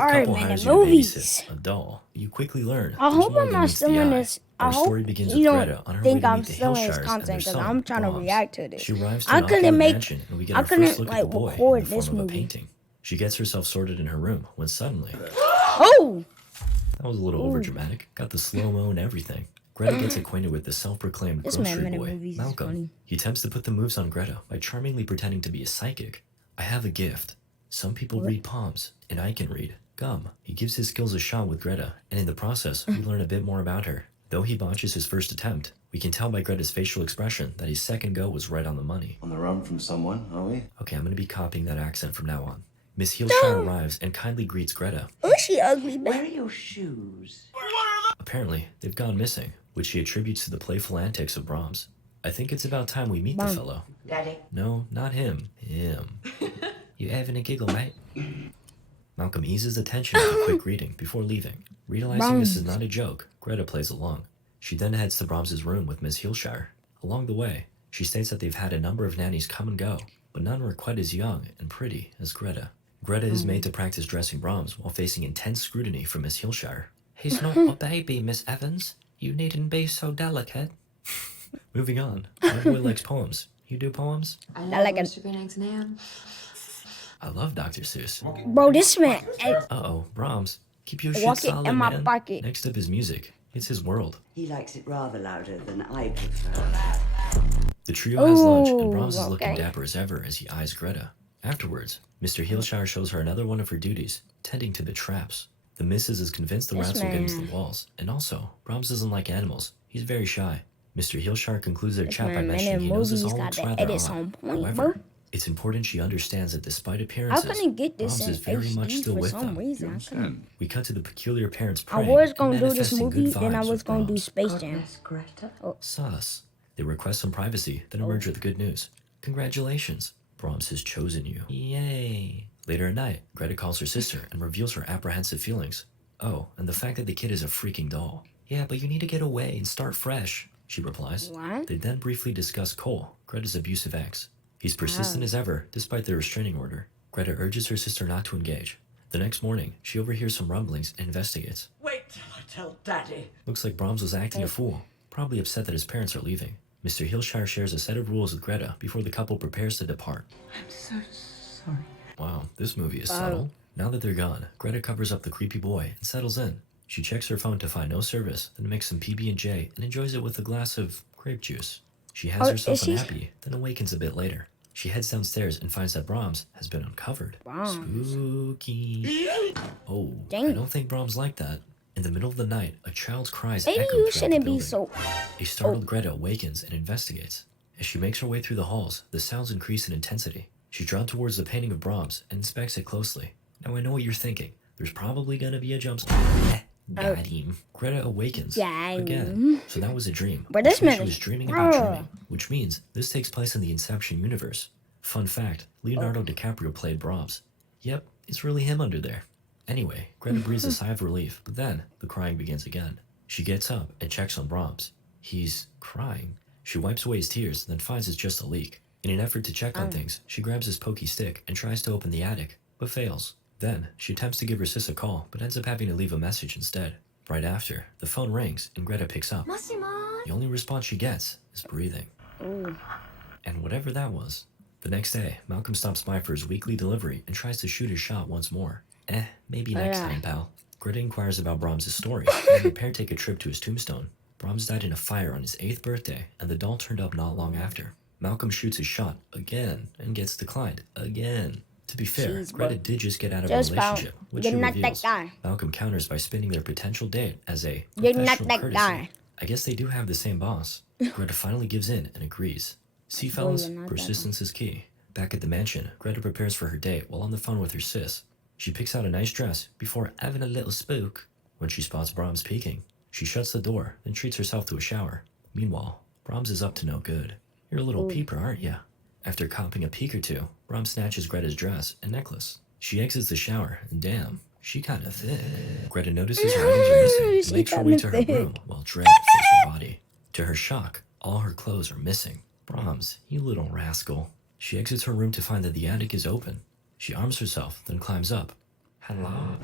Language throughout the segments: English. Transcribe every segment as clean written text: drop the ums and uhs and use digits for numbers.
couple man, hires the you to movies. babysit a doll. You quickly learn I there's hope more I'm than not meets the stealing eye. this. I Our hope story begins you with don't Greta on her way think to I'm meet the stealing his Hillshires and their content because son, I'm trying to Brahms. react to this. She arrives to I an opulent couldn't make. mansion, and we get I our first couldn't look like at the boy in record the this form of a movie. painting. She gets herself sorted in her room when suddenly, Oh, that was a little overdramatic, got the slow-mo and everything. Greta gets acquainted with the self-proclaimed this grocery man in boy, movies is Malcolm. funny. He attempts to put the moves on Greta by charmingly pretending to be a psychic. I have a gift. Some people read palms, and I can read gum. He gives his skills a shot with Greta, and in the process, we learn a bit more about her. Though he botches his first attempt, we can tell by Greta's facial expression that his second go was right on the money. On the run from someone, are we? Okay, I'm gonna be copying that accent from now on. Miss Heelshire arrives and kindly greets Greta. Oh, she ugly, Where man. are your shoes? Apparently, they've gone missing, which she attributes to the playful antics of Brahms. I think it's about time we meet the fellow. Daddy. No, not him. Him. You having a giggle, mate? Malcolm eases the tension with a quick greeting before leaving. Realizing this is not a joke, Greta plays along. She then heads to Brahms's room with Miss Heelshire. Along the way, she states that they've had a number of nannies come and go, but none were quite as young and pretty as Greta. Greta is made to practice dressing Brahms while facing intense scrutiny from Miss Heelshire. He's not a baby, Miss Evans. You needn't be so delicate. Moving on, my boy likes poems. You do poems? I like love it. Mr. Green Eggs and Ham. I love Dr. Seuss. Bro, this man. Uh-oh, Brahms. Keep your shit Walk it solid, in my man. pocket. Next up is music. It's his world. He likes it rather louder than I prefer. The trio has lunch, and Ooh, Brahms is looking okay. dapper as ever as he eyes Greta. Afterwards, Mr. Heelshire shows her another one of her duties, tending to the traps. The missus is convinced the This rats will get into man. the walls, and also, Brahms doesn't like animals. He's very shy. Mr. Heelshire concludes their chat by man mentioning in he knows this movies all got looks the rather edits odd. on point, However, bro. it's important she understands that despite appearances, couldn't get this Brahms in is very much HD still for with some them. reason. I couldn't. We cut to the peculiar parents I praying was and gonna do this manifesting movie, good then I vibes was with gonna do Brahms. Space Jam. Goodness, Greta. Sus. They request some privacy, then emerge with the good news. Congratulations, Brahms has chosen you. Yay. Later at night, Greta calls her sister and reveals her apprehensive feelings. Oh, and the fact that the kid is a freaking doll. Yeah, but you need to get away and start fresh, she replies. What? They then briefly discuss Cole, Greta's abusive ex. He's persistent as ever, despite the restraining order. Greta urges her sister not to engage. The next morning, she overhears some rumblings and investigates. Wait till I tell Daddy. Looks like Brahms was acting a fool, probably upset that his parents are leaving. Mr. Heelshire shares a set of rules with Greta before the couple prepares to depart. I'm so sorry. Wow, this movie is subtle. Now that they're gone, Greta covers up the creepy boy and settles in. She checks her phone to find no service, then makes some PB&J and enjoys it with a glass of grape juice. She has herself is she- unhappy, then awakens a bit later. She heads downstairs and finds that Brahms has been uncovered. Spooky. Oh, I Dang. don't think Brahms liked that. In the middle of the night, a child's cries Maybe echo you throughout the shouldn't be building. so. A startled Greta awakens and investigates. As she makes her way through the halls, the sounds increase in intensity. She's drawn towards the painting of Brahms and inspects it closely. Now I know what you're thinking. There's probably gonna be a jump scare. Got him. Greta awakens Got again. So that was a dream. But this Which means man she is- was dreaming about Bruh. dreaming, which means this takes place in the Inception universe. Fun fact, Leonardo DiCaprio played Brahms. Yep, it's really him under there. Anyway, Greta breathes a sigh of relief, but then the crying begins again. She gets up and checks on Brahms. He's crying. She wipes away his tears, then finds it's just a leak. In an effort to check on things, she grabs his pokey stick and tries to open the attic, but fails. Then, she attempts to give her sis a call, but ends up having to leave a message instead. Right after, the phone rings and Greta picks up. The only response she gets is breathing. And whatever that was. The next day, Malcolm stops by for his weekly delivery and tries to shoot his shot once more. Maybe next time, pal. Greta inquires about Brahms' story, and the pair take a trip to his tombstone. Brahms died in a fire on his 8th birthday, and the doll turned up not long after. Malcolm shoots his shot again and gets declined again. To be fair, Jeez, Greta bro. did just get out of Just a about- relationship, which you're she not that reveals. guy. Malcolm counters by spinning their potential date as a You're not professional that courtesy. guy. I guess they do have the same boss. Greta finally gives in and agrees. See, fellas, you're not that persistence is key. Back at the mansion, Greta prepares for her date while on the phone with her sis. She picks out a nice dress before having a little spook. When she spots Brahms peeking, she shuts the door, then treats herself to a shower. Meanwhile, Brahms is up to no good. You're a little peeper, aren't ya? After copping a peek or two, Brahms snatches Greta's dress and necklace. She exits the shower, and damn, she kinda thick. Greta notices her items are missing and She makes her way to her kinda room while dread fills her body. To her shock, all her clothes are missing. Brahms, you little rascal. She exits her room to find that the attic is open. She arms herself, then climbs up. Hello.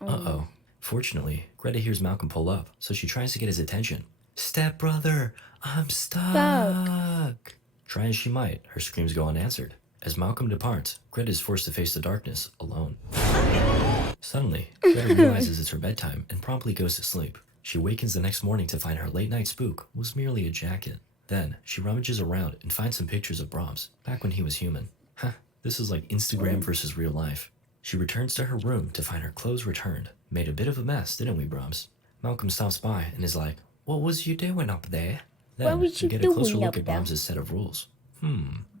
Uh-oh. Fortunately, Greta hears Malcolm pull up, so she tries to get his attention. Stepbrother, I'm stuck! Try as she might, her screams go unanswered. As Malcolm departs, Greta is forced to face the darkness alone. Suddenly, Greta realizes it's her bedtime and promptly goes to sleep. She awakens the next morning to find her late-night spook was merely a jacket. Then, she rummages around and finds some pictures of Brahms, back when he was human. Huh, this is like Instagram versus real life. She returns to her room to find her clothes returned. Made a bit of a mess, didn't we, Brahms? Malcolm stops by and is like, "What was you doing up there?" Then, was we you get a closer doing look up at there? Brahms' set of rules.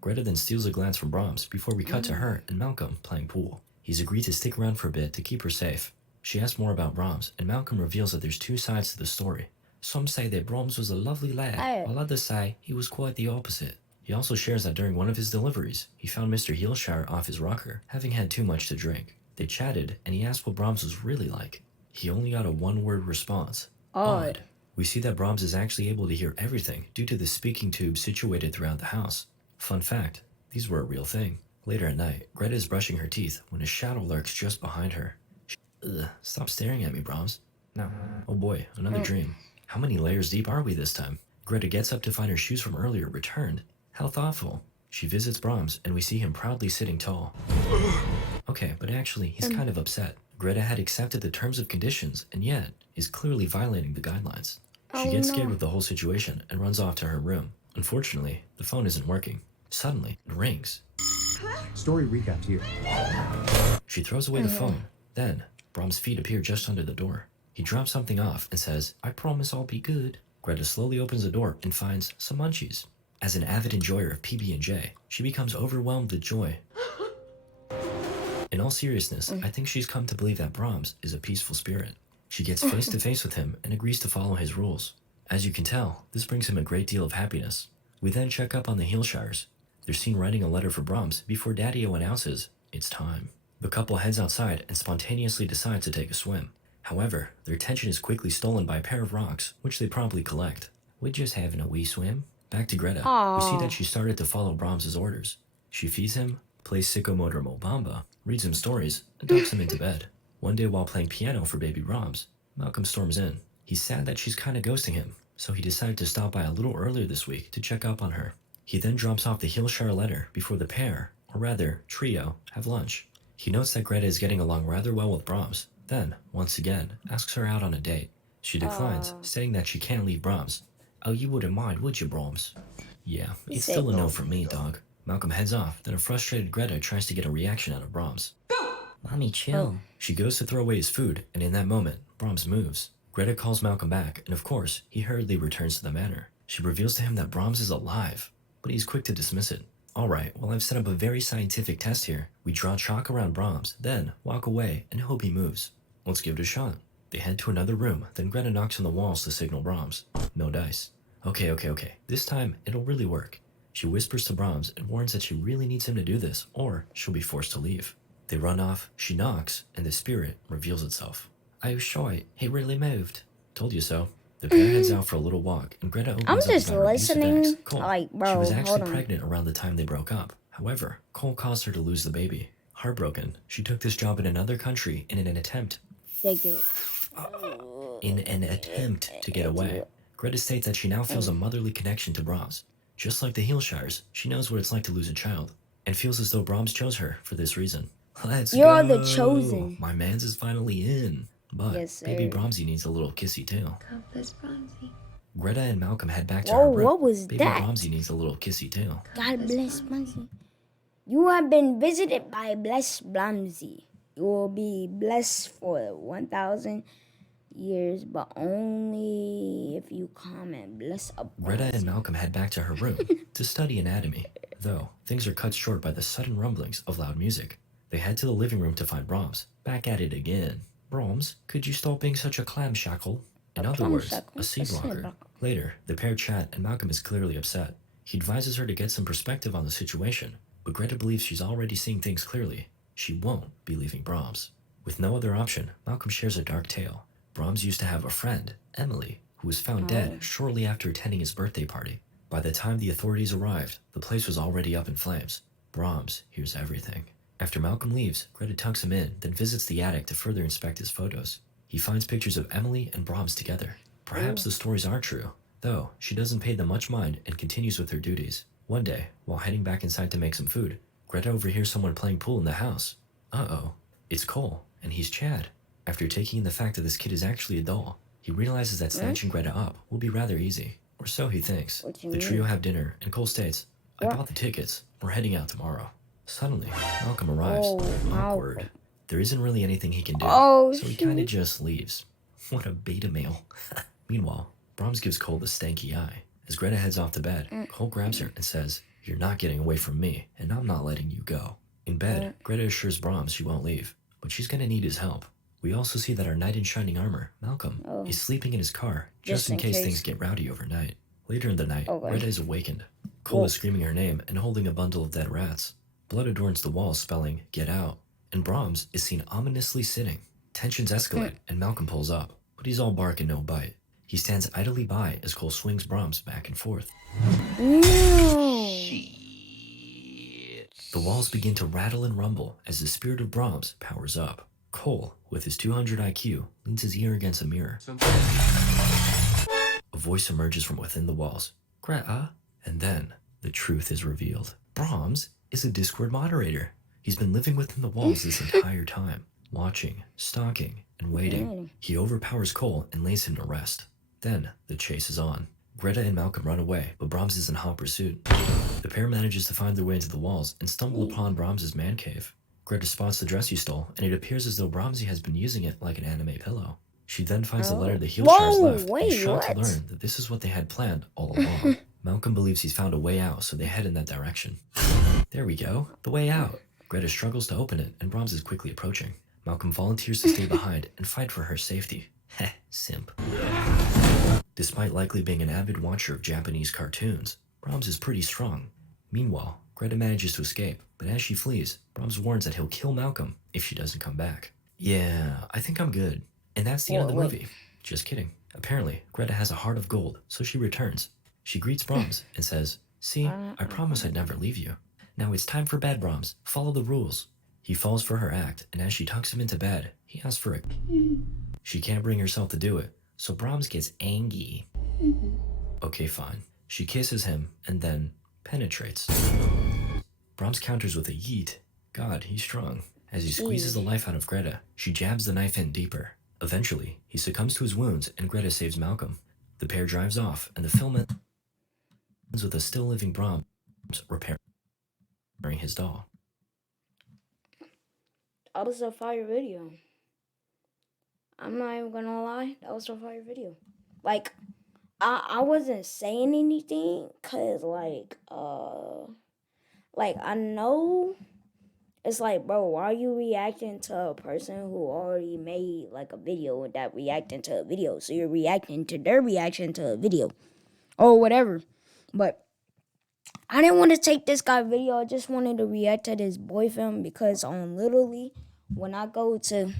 Greta then steals a glance from Brahms before we cut to her and Malcolm playing pool. He's agreed to stick around for a bit to keep her safe. She asks more about Brahms, and Malcolm reveals that there's two sides to the story. Some say that Brahms was a lovely lad, while others say he was quite the opposite. He also shares that during one of his deliveries, he found Mr. Heelshire off his rocker, having had too much to drink. They chatted, and he asked what Brahms was really like. He only got a one-word response. Odd. We see that Brahms is actually able to hear everything due to the speaking tube situated throughout the house. Fun fact, these were a real thing. Later at night, Greta is brushing her teeth when a shadow lurks just behind her. Ugh, stop staring at me, Brahms. No. Oh boy, another dream. How many layers deep are we this time? Greta gets up to find her shoes from earlier returned. How thoughtful. She visits Brahms, and we see him proudly sitting tall. Okay, but actually, he's kind of upset. Greta had accepted the terms and conditions, and yet is clearly violating the guidelines. She gets scared with the whole situation and runs off to her room. Unfortunately, the phone isn't working. Suddenly, it rings. Story recap here. She throws away the phone. Then, Brahms' feet appear just under the door. He drops something off and says, "I promise I'll be good." Greta slowly opens the door and finds some munchies. As an avid enjoyer of PB&J, she becomes overwhelmed with joy. In all seriousness, I think she's come to believe that Brahms is a peaceful spirit. She gets face to face with him and agrees to follow his rules. As you can tell, this brings him a great deal of happiness. We then check up on the Heelshires. They're seen writing a letter for Brahms before Daddy-O announces it's time. The couple heads outside and spontaneously decides to take a swim. However, their attention is quickly stolen by a pair of rocks, which they promptly collect. We're just having a wee swim. Back to Greta. We see that she started to follow Brahms' orders. She feeds him, plays Psychomotor Mobamba, reads him stories, and tucks him into bed. One day while playing piano for baby Brahms, Malcolm storms in. He's sad that she's kinda ghosting him, so he decided to stop by a little earlier this week to check up on her. He then drops off the Heelshire letter before the pair, or rather, trio, have lunch. He notes that Greta is getting along rather well with Brahms, then, once again, asks her out on a date. She declines, stating that she can't leave Brahms. "Oh, you wouldn't mind, would you, Brahms?" Yeah, it's still a no from me, dog. Malcolm heads off, then a frustrated Greta tries to get a reaction out of Brahms. Mommy, chill. She goes to throw away his food, and in that moment, Brahms moves. Greta calls Malcolm back, and of course, he hurriedly returns to the manor. She reveals to him that Brahms is alive, but he's quick to dismiss it. Alright, well I've set up a very scientific test here. We draw chalk around Brahms, then walk away and hope he moves. Let's give it a shot. They head to another room, then Greta knocks on the walls to signal Brahms. No dice. Okay. This time, it'll really work. She whispers to Brahms and warns that she really needs him to do this, or she'll be forced to leave. They run off, she knocks, and the spirit reveals itself. "Oh shite, he really moved." Told you so. The pair heads out for a little walk, and Greta opens I'm up just about her abusive listening. ex, Cole. Like, bro, she was hold actually on. pregnant around the time they broke up. However, Cole caused her to lose the baby. Heartbroken, she took this job in another country in an attempt Take it. to get away. Greta states that she now feels a motherly connection to Brahms. Just like the Heelshires, she knows what it's like to lose a child, and feels as though Brahms chose her for this reason. Let's go! You're the chosen. My man's is finally in. But Yes, baby sir. Brahmsy needs a little kissy too. God bless Brahmsy. Greta and Malcolm head back to Whoa, her room. what was baby that? Brahmsy needs a little kissy too. God bless Brahmsy. You have been visited by blessed Brahmsy. You will be blessed for 1,000 years, but only if you come and bless Up Greta Brahms. and Malcolm head back to her room to study anatomy, though things are cut short by the sudden rumblings of loud music. They head to the living room to find Brahms, back at it again. "Brahms, could you stop being such a clamshackle?" In other words, clamshackle? a sea A sea blocker. blocker. Later, the pair chat and Malcolm is clearly upset. He advises her to get some perspective on the situation, but Greta believes she's already seeing things clearly. She won't be leaving Brahms. With no other option, Malcolm shares a dark tale. Brahms used to have a friend, Emily, who was found dead shortly after attending his birthday party. By the time the authorities arrived, the place was already up in flames. Brahms hears everything. After Malcolm leaves, Greta tucks him in, then visits the attic to further inspect his photos. He finds pictures of Emily and Brahms together. Perhaps the stories are true, though she doesn't pay them much mind and continues with her duties. One day, while heading back inside to make some food, Greta overhears someone playing pool in the house. Uh-oh, it's Cole, and he's Chad. After taking in the fact that this kid is actually a doll, he realizes that snatching Greta up will be rather easy. Or so he thinks. What you The mean? trio have dinner, and Cole states, I What? bought the tickets. We're heading out tomorrow. Suddenly, Malcolm arrives. Oh, Awkward. Malcolm. There isn't really anything he can do, Oh, so he kinda shoot. just leaves. What a beta male. Meanwhile, Brahms gives Cole the stanky eye. As Greta heads off to bed, Cole grabs her and says, You're not getting away from me, and I'm not letting you go. In bed, Greta assures Brahms she won't leave, but she's gonna need his help. We also see that our knight in shining armor, Malcolm, is sleeping in his car just in case things get rowdy overnight. Later in the night, Greta is awakened. Cole is screaming her name and holding a bundle of dead rats. Blood adorns the walls spelling, Get out. And Brahms is seen ominously sitting. Tensions escalate and Malcolm pulls up, but he's all bark and no bite. He stands idly by as Cole swings Brahms back and forth. The walls begin to rattle and rumble as the spirit of Brahms powers up. Cole, with his 200 IQ, leans his ear against a mirror. A voice emerges from within the walls. Greta? And then, the truth is revealed. Brahms is a Discord moderator. He's been living within the walls this entire time, watching, stalking, and waiting. He overpowers Cole and lays him to rest. Then, the chase is on. Greta and Malcolm run away, but Brahms is in hot pursuit. The pair manages to find their way into the walls and stumble upon Brahms' man cave. Greta spots the dress he stole, and it appears as though Brahmsy has been using it like an anime pillow. She then finds the letter the heel shards left, and is shocked to learn that this is what they had planned all along. Malcolm believes he's found a way out, so they head in that direction. There we go, the way out. Greta struggles to open it, and Brahms is quickly approaching. Malcolm volunteers to stay behind and fight for her safety. Heh, simp. Despite likely being an avid watcher of Japanese cartoons, Brahms is pretty strong. Meanwhile, Greta manages to escape, but as she flees, Brahms warns that he'll kill Malcolm if she doesn't come back. Yeah, I think I'm good. And that's the end of the movie. Just kidding. Apparently, Greta has a heart of gold, so she returns. She greets Brahms and says, See, I promised I'd never leave you. Now it's time for bed, Brahms. Follow the rules. He falls for her act, and as she tucks him into bed, he asks for a... She can't bring herself to do it, so Brahms gets angry. Okay, fine. She kisses him, and then penetrates. Brahms counters with a yeet. God, he's strong. As he squeezes the life out of Greta, she jabs the knife in deeper. Eventually, he succumbs to his wounds, and Greta saves Malcolm. The pair drives off, and the film ends with a still-living Brahms repairing his doll. That was a fire video. I'm not even gonna lie. That was a fire video. Like, I wasn't saying anything, cause like I know it's like, bro, why are you reacting to a person who already made like a video that reacting to a video? So you're reacting to their reaction to a video or whatever. But I didn't want to take this guy video. I just wanted to react to this boy film because on literally when I go to,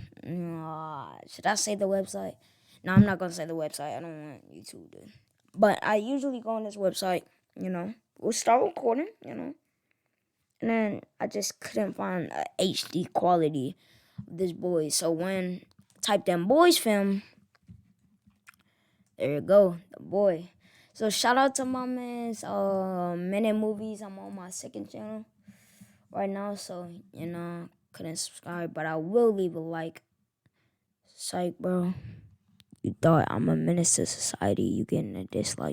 should I say the website? No, I'm not gonna say the website. I don't want YouTube to. But I usually go on this website, we'll start recording, and then I just couldn't find a HD quality of this boy. So when I typed in boys film, there you go, the boy. So shout out to my man's Minute Movies. I'm on my second channel right now, so couldn't subscribe, but I will leave a like. Psych, bro. You thought I'm a menace to society, you getting a dislike.